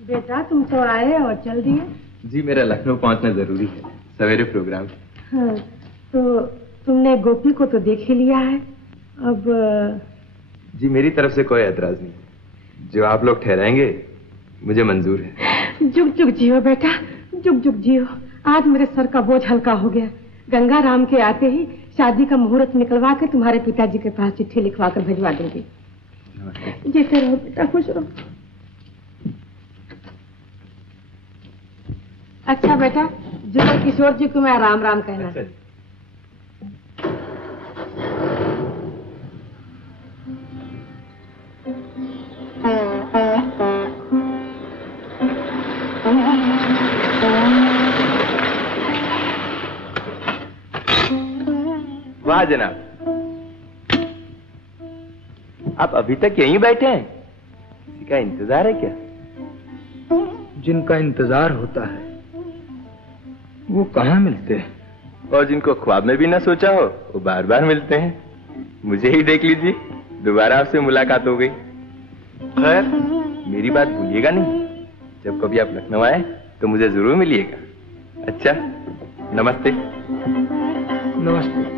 बेटा तुम तो आए और चल दिए। जी मेरा लखनऊ पहुंचना जरूरी है, सवेरे प्रोग्राम। हाँ, तो तुमने गोपी को तो देख ही लिया है, अब। जी मेरी तरफ से कोई एतराज नहीं, जो आप लोग ठहराएंगे मुझे मंजूर है। जुग जुग जियो बेटा, जुग जुग जियो। आज मेरे सर का बोझ हल्का हो गया। गंगा राम के आते ही शादी का मुहूर्त निकलवा के तुम्हारे पिताजी के पास चिट्ठी लिखवा कर भिजवा दूंगी। जीते रहो बेटा, खुश रहो। अच्छा बेटा, जुगल किशोर जी को मैं राम राम कहना। अच्छा। वाह जनाब, आप अभी तक यहीं बैठे हैं? किसी का इंतजार है क्या? जिनका इंतजार होता है वो कहाँ मिलते हैं, और जिनको ख्वाब में भी ना सोचा हो वो बार बार मिलते हैं। मुझे ही देख लीजिए, दोबारा आपसे मुलाकात हो गई। खैर मेरी बात भूलिएगा नहीं, जब कभी आप लखनऊ आए तो मुझे जरूर मिलिएगा। अच्छा, नमस्ते। नमस्ते।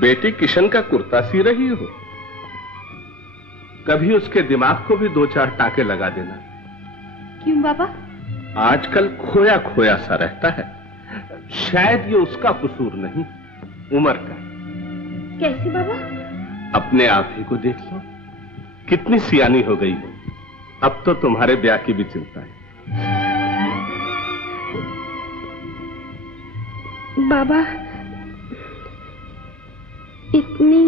बेटी किशन का कुर्ता सी रही हो, कभी उसके दिमाग को भी 2-4 टाके लगा देना। क्यों बाबा? आजकल खोया खोया सा रहता है। शायद ये उसका कसूर नहीं, उम्र का। कैसे बाबा? अपने आप ही को देख लो, कितनी सियानी हो गई हो। अब तो तुम्हारे ब्याह की भी चिंता है। बाबा इतनी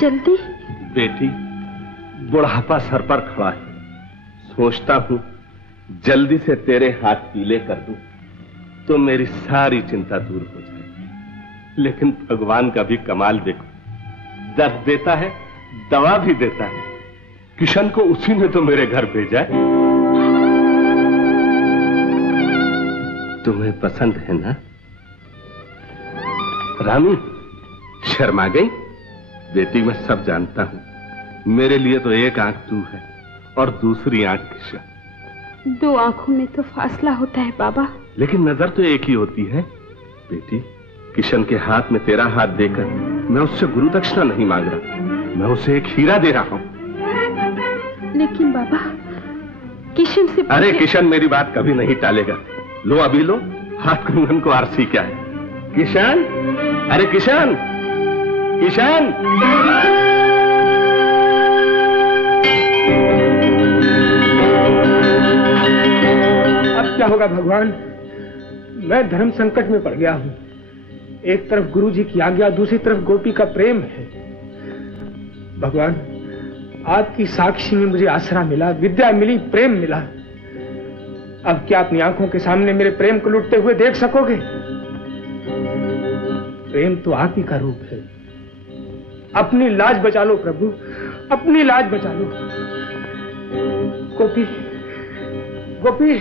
जल्दी? बेटी बुढ़ापा सर पर खड़ा है, सोचता हूं जल्दी से तेरे हाथ पीले कर दूं तो मेरी सारी चिंता दूर हो जाए। लेकिन भगवान का भी कमाल देखो, दर्द देता है दवा भी देता है। किशन को उसी ने तो मेरे घर भेजा है। तुम्हें पसंद है ना रामी? शर्मा गई? बेटी मैं सब जानता हूं, मेरे लिए तो एक आंख तू है और दूसरी आंख किशन। 2 आंखों में तो फासला होता है बाबा। लेकिन नजर तो एक ही होती है। बेटी किशन के हाथ में तेरा हाथ देकर मैं उससे गुरु दक्षिणा नहीं मांग रहा, मैं उसे एक हीरा दे रहा हूं। लेकिन बाबा किशन से अरे किशन मेरी बात कभी नहीं टालेगा। लो अभी लो, हाथ कंगन को आरसी क्या है। किशन, अरे किशन, किशन। अब क्या होगा भगवान, मैं धर्म संकट में पड़ गया हूं। एक तरफ गुरुजी की आज्ञा, दूसरी तरफ गोपी का प्रेम है। भगवान आपकी साक्षी में मुझे आसरा मिला, विद्या मिली, प्रेम मिला। अब क्या अपनी आंखों के सामने मेरे प्रेम को लुटते हुए देख सकोगे? प्रेम तो आप ही का रूप है। अपनी लाज बचा लो प्रभु, अपनी लाज बचा लो। गोपी, गोपी।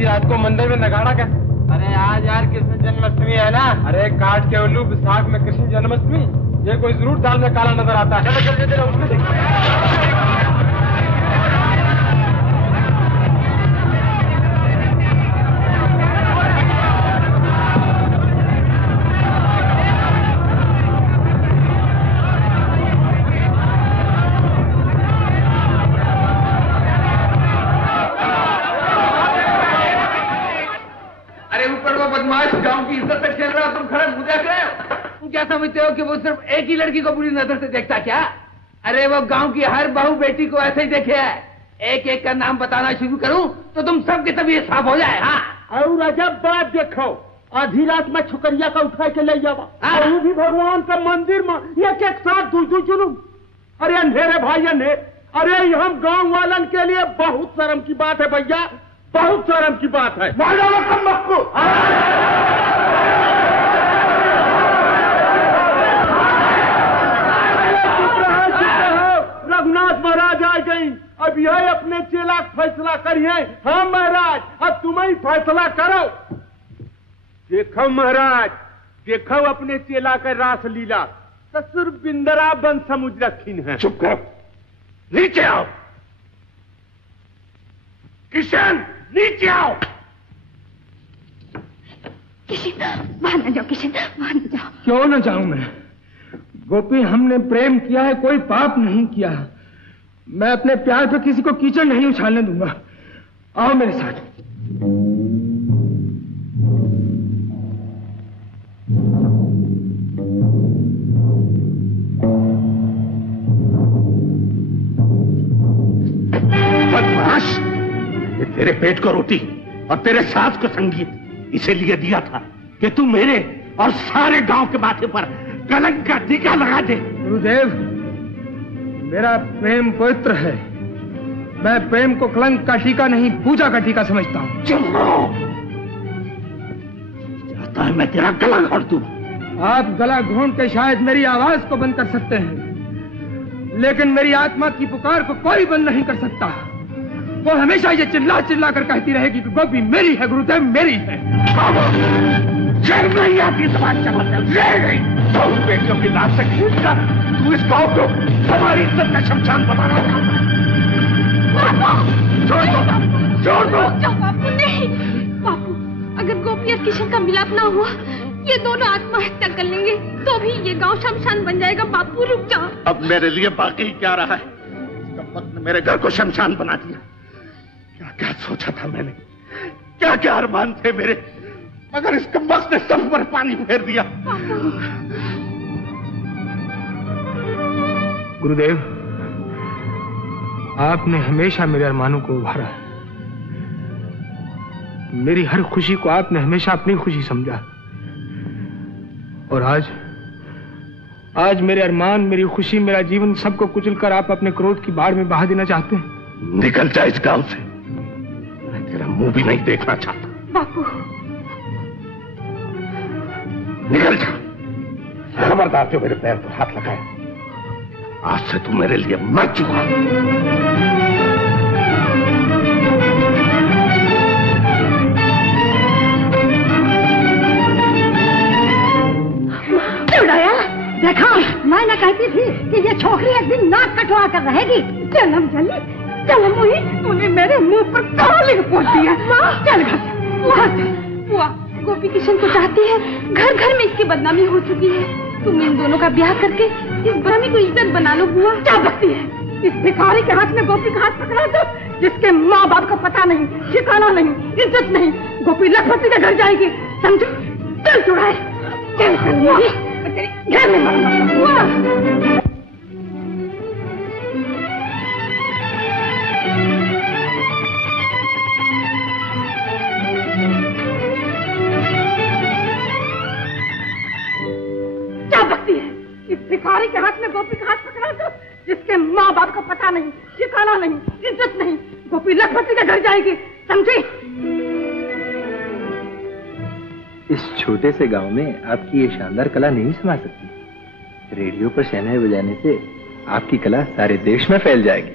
आधी रात को मंदिर में नगाड़ा कैसे? अरे आज यार कृष्ण जन्माष्टमी है ना। अरे काट के उल्लू, विशाख में कृष्ण जन्माष्टमी, ये कोई जरूर दाल में काला नजर आता है। चलो चलो चलो उसमें गांव की इज्जत से खेल रहा हो, तुम खड़े मुंह देख रहे हो। तुम क्या समझते हो कि वो सिर्फ एक ही लड़की को बुरी नजर से देखता क्या? अरे वो गांव की हर बहू बेटी को ऐसे ही देखे है। एक एक का नाम बताना शुरू करूं तो तुम सबकी तबीयत साफ हो जाए। हाँ और अजब बात देखो, आधी रात में छुकरिया का उठा के ले जावा, और भी भगवान का मंदिर में एक एक साथ दुई जुलूम। अरे अंधेरे भाई अंधेरे, अरे हम गांव वालन के लिए बहुत शर्म की बात है भैया, बहुत शर्म की बात है। रघुनाथ महाराज आ गई, अब यही अपने चेला फैसला करिए। हाँ महाराज, अब तुम ही फैसला करो। देखो महाराज, देखो अपने चेला का रास लीला, ससुर बिंदरा बन समुझ रखी है। चुप करो, नीचे आओ। किशन नीचे आओ। किशन बाहर न जाओ, किशन बाहर न जाओ। क्यों न जाऊं मैं? गोपी, हमने प्रेम किया है, कोई पाप नहीं किया। मैं अपने प्यार पे किसी को कीचड़ नहीं उछालने दूंगा। आओ मेरे साथ। बदमाश, ये तेरे पेट को रोटी और तेरे सास को संगीत इसीलिए दिया था कि तू मेरे और सारे गांव के माथे पर कलंक का टीका लगा दे। गुरुदेव, मेरा प्रेम पवित्र है। मैं प्रेम को कलंक का टीका नहीं, पूजा का टीका समझता हूँ। चाहता है मैं तेरा गला घोंट दूं। आप गला घोंट के शायद मेरी आवाज को बंद कर सकते हैं, लेकिन मेरी आत्मा की पुकार को कोई बंद नहीं कर सकता। वो हमेशा ये चिल्ला चिल्ला कर कहती रहेगी कि गोपी मेरी है गुरुदेव, मेरी है। शर्म नहीं आती समाज चलाते तो बेटियों की लाश से खींचकर तू इस गांव को हमारी इज्जत का शमशान बनाना चाहता है। छोड़ दो, छोड़ दो। बापू नहीं, बापू अगर गोपी और किशन का मिलाप ना हुआ, ये दोनों आत्महत्या कर लेंगे तो भी ये गांव शमशान बन जाएगा। बापू रुक जाओ। अब मेरे लिए बाकी क्या रहा है? वक्त ने मेरे घर को शमशान बना दिया। क्या क्या सोचा था मैंने, क्या क्या अरमान थे मेरे, मगर इस कमबख्त ने सब पर पानी फेर दिया। गुरुदेव, आपने हमेशा मेरे अरमानों को उभारा है। मेरी हर खुशी को आपने हमेशा अपनी खुशी समझा, और आज मेरे अरमान, मेरी खुशी, मेरा जीवन सबको कुचलकर आप अपने क्रोध की बाढ़ में बहा देना चाहते हैं। निकल जा इस गांव से, मैं तेरा मुंह भी नहीं देखना चाहता। बापू निकल जा। खबरदार जो मेरे पैर पर हाथ लगाए, आज से तू मेरे लिए मर चुका। उड़ाया, देखा मैं ना कहती थी कि ये छोकरी एक दिन नाक कटवा कर रहेगी। जन्म जली जन्म हुई, तूने मेरे मुंह पर ताली पोत दिया। चल घर बुआ, गोपी किशन को चाहती है, घर घर में इसकी बदनामी हो चुकी है। तुम इन दोनों का ब्याह करके इस ब्राह्मी को इज्जत बना लो। बुआ क्या बकती है? इस भिखारी के हाथ में गोपी का हाथ पकड़ा दो, जिसके माँ बाप का पता नहीं, ठिकाना नहीं, इज्जत नहीं। गोपी लखपति के घर जाएगी, समझो? चल चुड़ाए, चल घर में बुआ। इस भिखारी के हाथ में गोपी का हाथ पकड़ा दो, जिसके माँ बाप का पता नहीं, ठिकाना नहीं, इज्जत नहीं। गोपी लखपति के घर जाएगी, समझी? इस छोटे से गांव में आपकी ये शानदार कला नहीं समा सकती। रेडियो पर शहनाई बजाने से आपकी कला सारे देश में फैल जाएगी।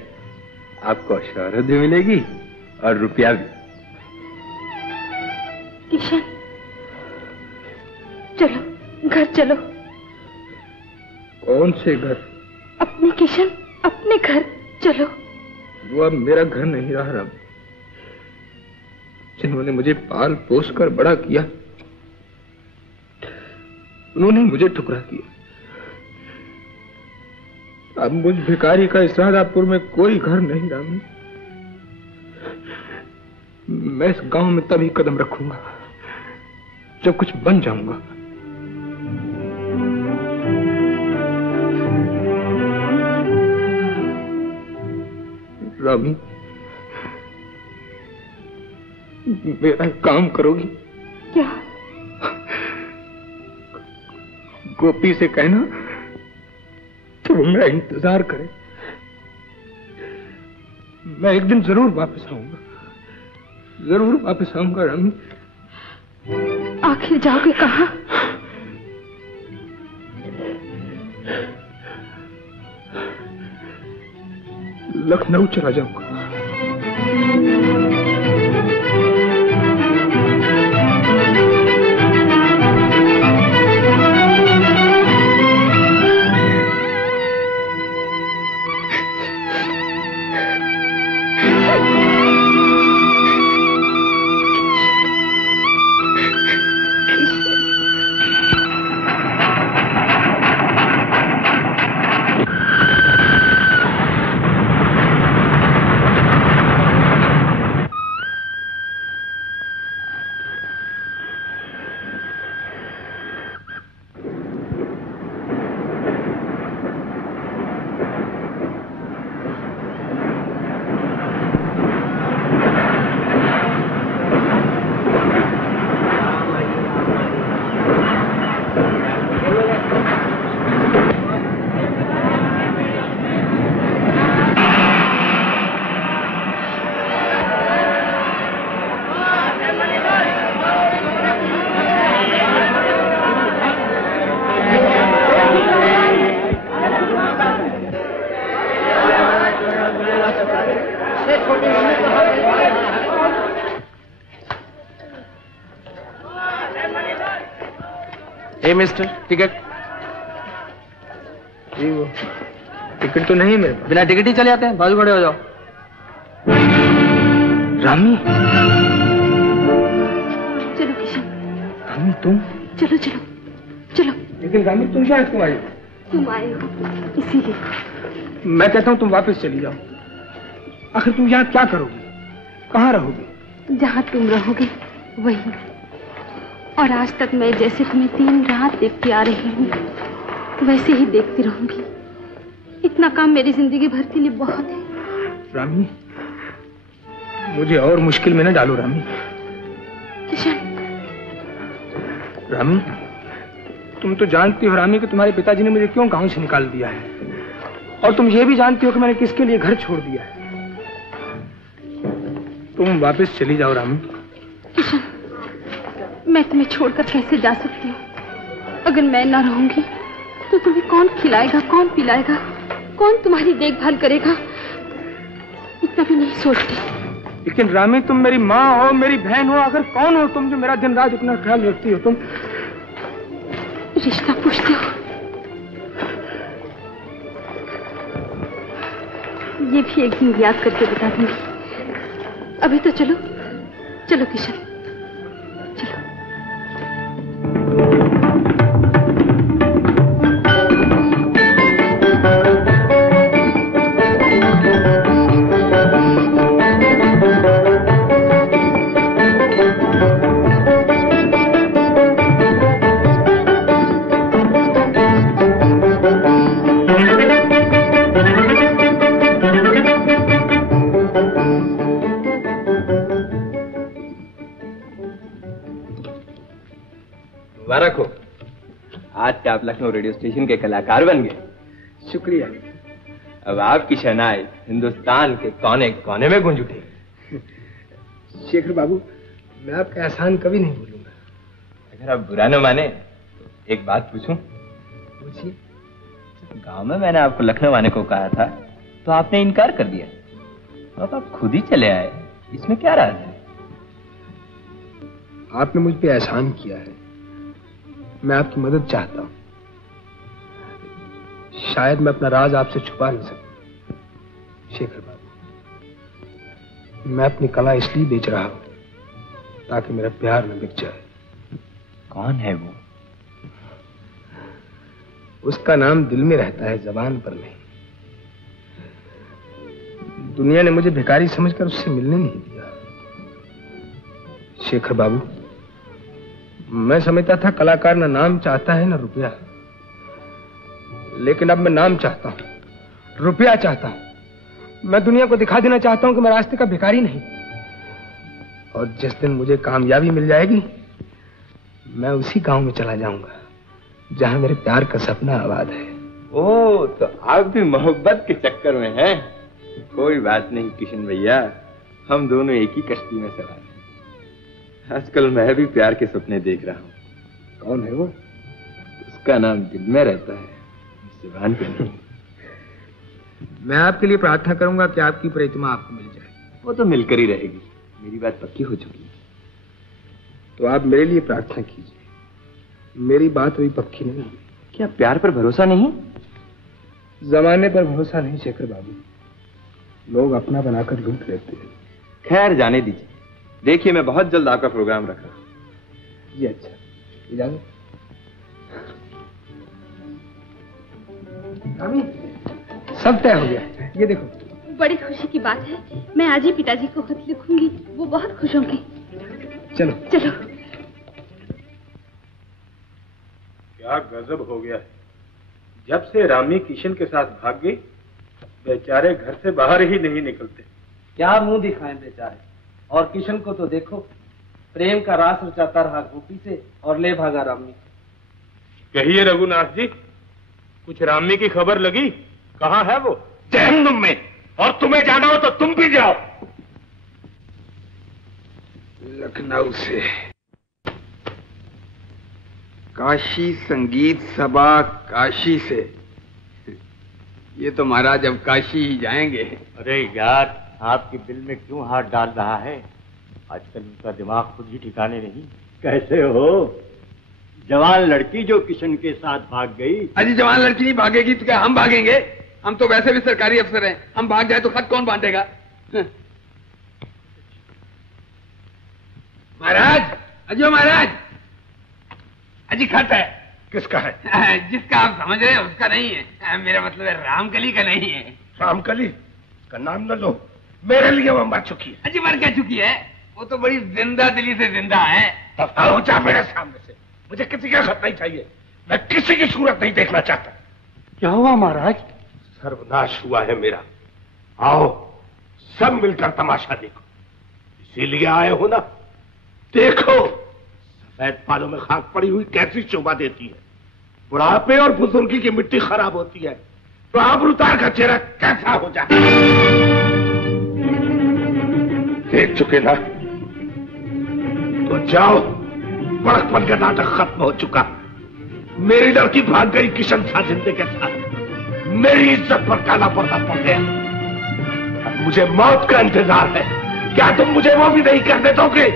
आपको शोहरत भी मिलेगी और रुपया भी। किशन, चलो घर चलो। कौन से घर? अपने किशन, अपने घर चलो। वो अब मेरा घर नहीं रहा राम। जिन्होंने मुझे पाल पोस कर बड़ा किया, उन्होंने मुझे ठुकरा दिया। अब मुझ भिखारी का इस राधापुर में कोई घर नहीं राम। मैं इस गांव में तभी कदम रखूंगा जब कुछ बन जाऊंगा। रामी, मेरा काम करोगी? क्या? गोपी से कहना तो वो मेरा इंतजार करे। मैं एक दिन जरूर वापस आऊंगा, जरूर वापस आऊंगा रामी। आखिर जाओगे कहाँ? लखनऊ चला जाऊंगा। Mister, ticket? जी वो टिकट तो नहीं मेरे पास। बिना टिकट ही चले आते हैं? बाजू खड़े हो जाओ। रामी, चलो किशन। रामी तुम? चलो चलो चलो। लेकिन रामी तुम शायद क्यों आई? तुम आए हो इसीलिए। मैं कहता हूँ तुम वापस चली जाओ। आखिर तुम यहाँ क्या करोगी? कहाँ रहोगी? जहाँ तुम रहोगे वहीं। और आज तक मैं जैसे तुम्हें दिन रात देखती आ रही हूँ वैसे ही देखती रहूंगी। इतना काम मेरी जिंदगी भर के लिए बहुत है। रामी, मुझे और मुश्किल में न डालो रामी। किशन। रामी, तुम तो जानती हो रामी कि तुम्हारे पिताजी ने मुझे क्यों गांव से निकाल दिया है, और तुम ये भी जानती हो कि मैंने किसके लिए घर छोड़ दिया है। तुम वापस चली जाओ रामी। किशन, मैं तुम्हें छोड़कर कैसे जा सकती हूँ? अगर मैं ना रहूंगी तो तुम्हें कौन खिलाएगा, कौन पिलाएगा, कौन तुम्हारी देखभाल करेगा? इतना भी नहीं सोचती। लेकिन रामी, तुम मेरी माँ हो, मेरी बहन हो, आखिर कौन हो तुम जो मेरा दिन रात इतना ख्याल रखती हो? तुम रिश्ता पूछते हो? ये भी एक दिन याद करके बता दूंगी। अभी तो चलो चलो किशन, चलो। मुबारक हो, आज से आप लखनऊ रेडियो स्टेशन के कलाकार बन गए। शुक्रिया। अब आपकी शहनाई हिंदुस्तान के कोने कोने में गूंज उठेगी। शेखर बाबू, मैं आपका एहसान कभी नहीं भूलूंगा। अगर आप बुरा न माने तो एक बात पूछूं? पूछिए। गांव में मैंने आपको लखनऊ आने को कहा था तो आपने इनकार कर दिया। अब आप खुद ही चले आए, इसमें क्या राज है? आपने मुझ पे एहसान किया है, मैं आपकी मदद चाहता हूं। शायद मैं अपना राज आपसे छुपा नहीं सकता। शेखर बाबू, मैं अपनी कला इसलिए बेच रहा हूं ताकि मेरा प्यार न बिक जाए। कौन है वो? उसका नाम दिल में रहता है, जबान पर नहीं। दुनिया ने मुझे भिखारी समझकर उससे मिलने नहीं दिया। शेखर बाबू, मैं समझता था कलाकार न नाम चाहता है न रुपया, लेकिन अब मैं नाम चाहता हूं, रुपया चाहता हूं। मैं दुनिया को दिखा देना चाहता हूं कि मैं रास्ते का भिखारी नहीं। और जिस दिन मुझे कामयाबी मिल जाएगी, मैं उसी गांव में चला जाऊंगा जहां मेरे प्यार का सपना आबाद है। ओ, तो आप भी मोहब्बत के चक्कर में हैं? कोई बात नहीं किशन भैया, हम दोनों एक ही कश्ती में सवार हैं। आजकल मैं भी प्यार के सपने देख रहा हूँ। कौन है वो? उसका नाम दिल में रहता है, जुबान पे नहीं। मैं आपके लिए प्रार्थना करूंगा कि आपकी प्रतिमा आपको मिल जाए। वो तो मिलकर ही रहेगी, मेरी बात पक्की हो चुकी है। तो आप मेरे लिए प्रार्थना कीजिए, मेरी बात अभी पक्की नहीं। क्या प्यार पर भरोसा नहीं? जमाने पर भरोसा नहीं शेखर बाबू, लोग अपना बनाकर लूट लेते हैं। खैर जाने दीजिए, देखिए मैं बहुत जल्द आपका प्रोग्राम रख रहा हूं। जी अच्छा, इजाजत। सब तय हो गया, ये देखो। बड़ी खुशी की बात है, मैं आज ही पिताजी को खत लिखूंगी, वो बहुत खुश होंगे। चलो चलो। क्या गजब हो गया है। जब से रामी किशन के साथ भाग गई, बेचारे घर से बाहर ही नहीं निकलते। क्या मुंह दिखाएं बेचारे। और किशन को तो देखो, प्रेम का रास रचाता रहा गोपी से और ले भागा रामी। कहिए रघुनाथ जी, कुछ रामी की खबर लगी? कहाँ है वो? जहन्नुम में। और तुम्हें जाना हो तो तुम भी जाओ। लखनऊ से काशी संगीत सभा, काशी से। ये तो महाराज अब काशी ही जाएंगे। अरे यार, आपके दिल में क्यों हाथ डाल रहा है? आजकल उनका दिमाग खुद ही ठिकाने नहीं। कैसे हो? जवान लड़की जो किशन के साथ भाग गई। अजी जवान लड़की नहीं भागेगी तो क्या हम भागेंगे? हम तो वैसे भी सरकारी अफसर हैं, हम भाग जाए तो खत कौन बांटेगा? महाराज, अजो महाराज, अजी खत है। किसका है? जिसका आप समझ रहे हैं उसका नहीं है, मेरा मतलब है रामकली का नहीं है। रामकली का नाम न लो, मेरे लिए वो मर चुकी है। अजी मर क्या चुकी है? वो तो बड़ी जिंदा दिली से जिंदा है। हो जा मेरे सामने से, मुझे किसी का खत नहीं चाहिए, मैं किसी की सूरत नहीं देखना चाहता। क्या हुआ महाराज? सर्वनाश हुआ है मेरा। आओ सब मिलकर तमाशा देखो। इसीलिए आए हो ना? देखो सफेद बालों में खाक पड़ी हुई कैसी शोभा देती है। बुढ़ापे और बुजुर्गी की मिट्टी खराब होती है तो आबरूदार का चेहरा कैसा हो जाए। देख चुके ना, तो जाओ, बड़कपन का नाटक खत्म हो चुका। मेरी लड़की भाग गई किशन साजिंदे के साथ, मेरी इज्जत पर काला पर्दा पड़ गया। अब मुझे मौत का इंतजार है, क्या तुम मुझे वो भी नहीं करने दोगे?